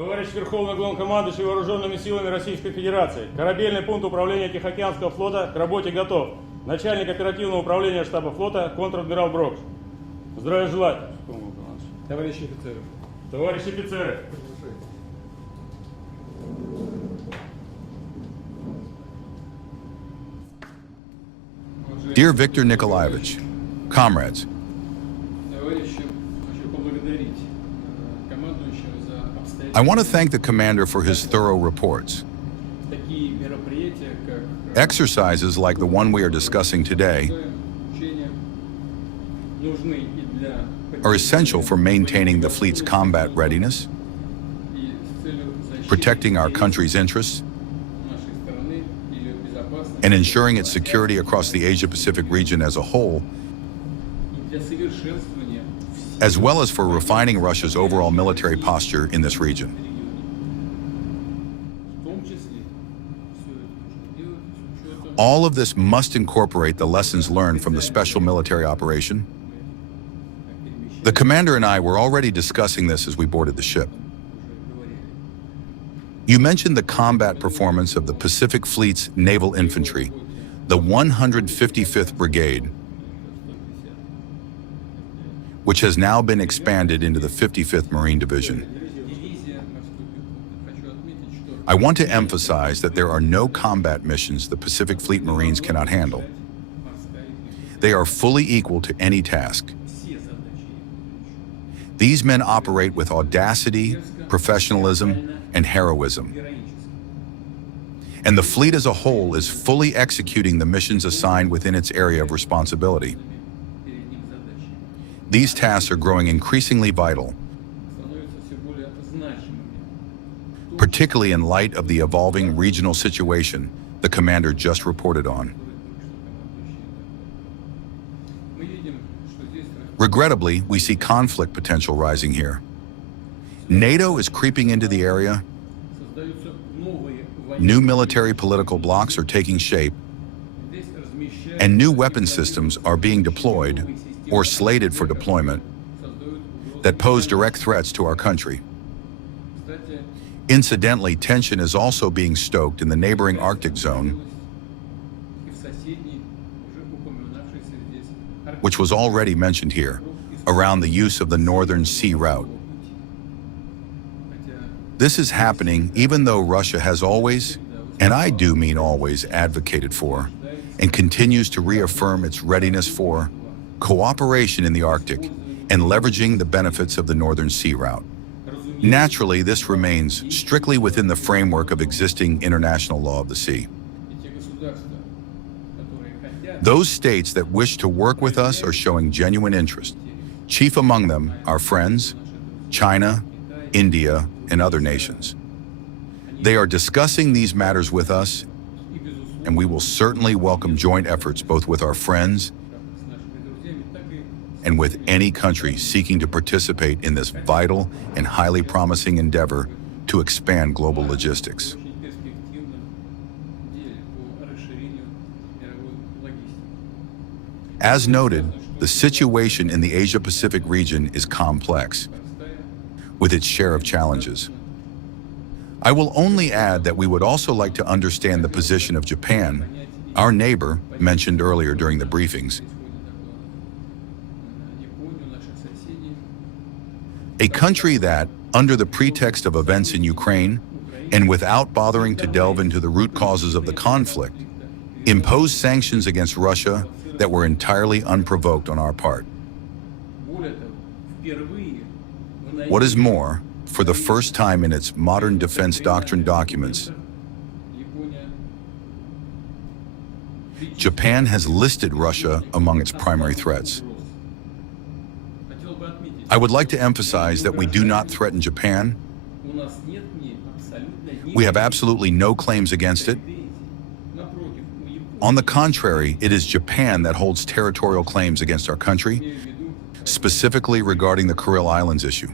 Товарищ Верховный Главнокомандующий Вооруженными силами Российской Федерации, корабельный пункт управления Тихоокеанского флота к работе готов. Начальник оперативного управления штаба флота контр-адмирал Брокс. Здравия желаю. Товарищи офицеры. Товарищи офицеры. Dear Viktor Nikolaevich, comrades, I want to thank the commander for his thorough reports. Exercises like the one we are discussing today are essential for maintaining the fleet's combat readiness, protecting our country's interests, and ensuring its security across the Asia-Pacific region as a whole, as well as for refining Russia's overall military posture in this region. All of this must incorporate the lessons learned from the special military operation. The commander and I were already discussing this as we boarded the ship. You mentioned the combat performance of the Pacific Fleet's naval infantry, the 155th Brigade, which has now been expanded into the 55th Marine Division. I want to emphasize that there are no combat missions the Pacific Fleet Marines cannot handle. They are fully equal to any task. These men operate with audacity, professionalism, and heroism. And the fleet as a whole is fully executing the missions assigned within its area of responsibility. These tasks are growing increasingly vital, particularly in light of the evolving regional situation the commander just reported on. Regrettably, we see conflict potential rising here. NATO is creeping into the area. New military political blocs are taking shape, and new weapon systems are being deployed or slated for deployment that pose direct threats to our country. Incidentally, tension is also being stoked in the neighboring Arctic zone, which was already mentioned here, around the use of the Northern Sea Route. This is happening even though Russia has always, and I do mean always, advocated for, and continues to reaffirm its readiness for, cooperation in the Arctic and leveraging the benefits of the Northern Sea Route. Naturally, this remains strictly within the framework of existing international law of the sea. Those states that wish to work with us are showing genuine interest. Chief among them are friends, China, India, and other nations. They are discussing these matters with us, and we will certainly welcome joint efforts both with our friends and with any country seeking to participate in this vital and highly promising endeavor to expand global logistics. As noted, the situation in the Asia-Pacific region is complex, with its share of challenges. I will only add that we would also like to understand the position of Japan, our neighbor mentioned earlier during the briefings. A country that, under the pretext of events in Ukraine, and without bothering to delve into the root causes of the conflict, imposed sanctions against Russia that were entirely unprovoked on our part. What is more, for the first time in its modern defense doctrine documents, Japan has listed Russia among its primary threats. I would like to emphasize that we do not threaten Japan. We have absolutely no claims against it. On the contrary, it is Japan that holds territorial claims against our country, specifically regarding the Kuril Islands issue.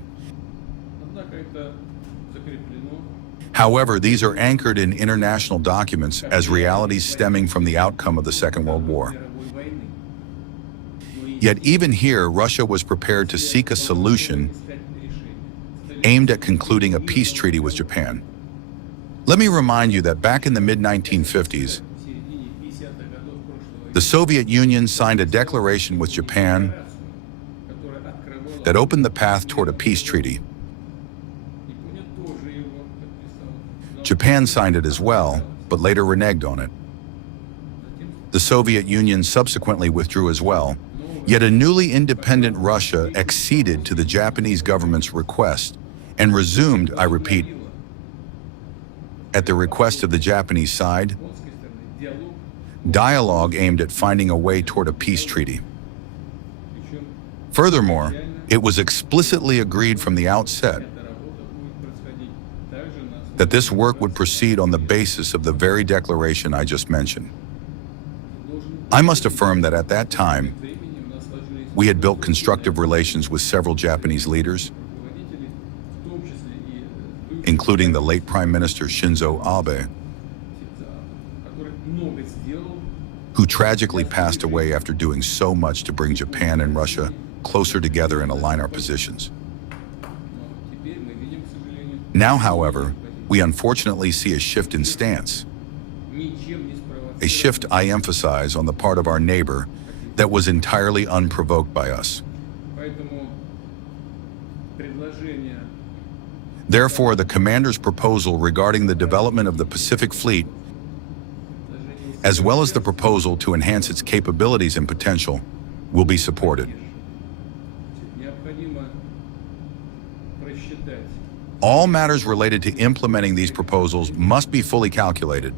However, these are anchored in international documents as realities stemming from the outcome of the Second World War. Yet even here, Russia was prepared to seek a solution aimed at concluding a peace treaty with Japan. Let me remind you that back in the mid-1950s, the Soviet Union signed a declaration with Japan that opened the path toward a peace treaty. Japan signed it as well, but later reneged on it. The Soviet Union subsequently withdrew as well, yet a newly independent Russia acceded to the Japanese government's request and resumed, I repeat, at the request of the Japanese side, dialogue aimed at finding a way toward a peace treaty. Furthermore, it was explicitly agreed from the outset that this work would proceed on the basis of the very declaration I just mentioned. I must affirm that at that time, we had built constructive relations with several Japanese leaders, including the late Prime Minister Shinzo Abe, who tragically passed away after doing so much to bring Japan and Russia closer together and align our positions. Now, however, we unfortunately see a shift in stance, a shift, I emphasize, on the part of our neighbor that was entirely unprovoked by us. Therefore, the commander's proposal regarding the development of the Pacific Fleet, as well as the proposal to enhance its capabilities and potential, will be supported. All matters related to implementing these proposals must be fully calculated.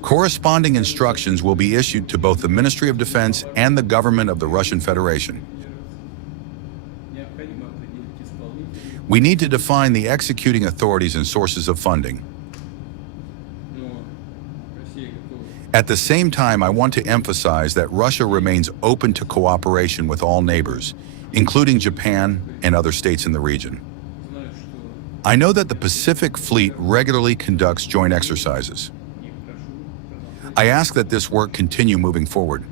Corresponding instructions will be issued to both the Ministry of Defense and the government of the Russian Federation. We need to define the executing authorities and sources of funding. At the same time, I want to emphasize that Russia remains open to cooperation with all neighbors, including Japan and other states in the region. I know that the Pacific Fleet regularly conducts joint exercises. I ask that this work continue moving forward.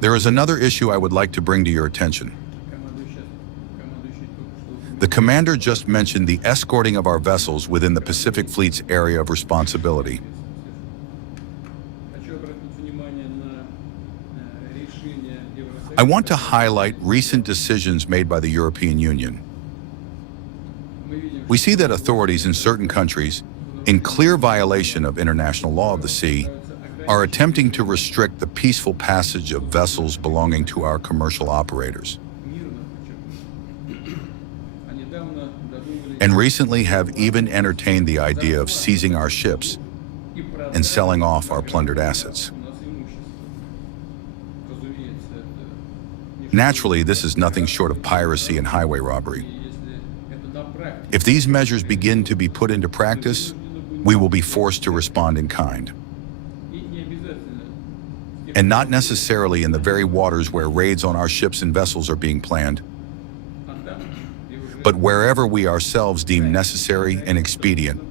There is another issue I would like to bring to your attention. The commander just mentioned the escorting of our vessels within the Pacific Fleet's area of responsibility. I want to highlight recent decisions made by the European Union. We see that authorities in certain countries, in clear violation of international law of the sea, are attempting to restrict the peaceful passage of vessels belonging to our commercial operators, and recently have even entertained the idea of seizing our ships and selling off our plundered assets. Naturally, this is nothing short of piracy and highway robbery. If these measures begin to be put into practice, we will be forced to respond in kind. And not necessarily in the very waters where raids on our ships and vessels are being planned, but wherever we ourselves deem necessary and expedient,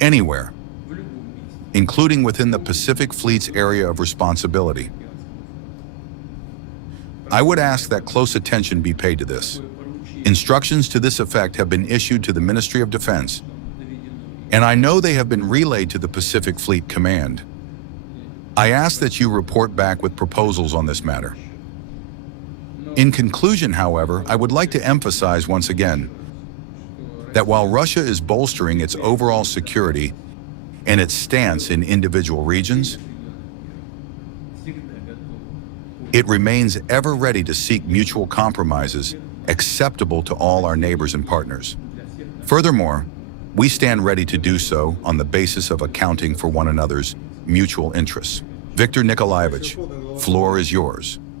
anywhere, including within the Pacific Fleet's area of responsibility. I would ask that close attention be paid to this. Instructions to this effect have been issued to the Ministry of Defense, and I know they have been relayed to the Pacific Fleet Command. I ask that you report back with proposals on this matter. In conclusion, however, I would like to emphasize once again that while Russia is bolstering its overall security and its stance in individual regions, it remains ever ready to seek mutual compromises acceptable to all our neighbors and partners. Furthermore, we stand ready to do so on the basis of accounting for one another's mutual interests. Viktor Nikolaevich, floor is yours.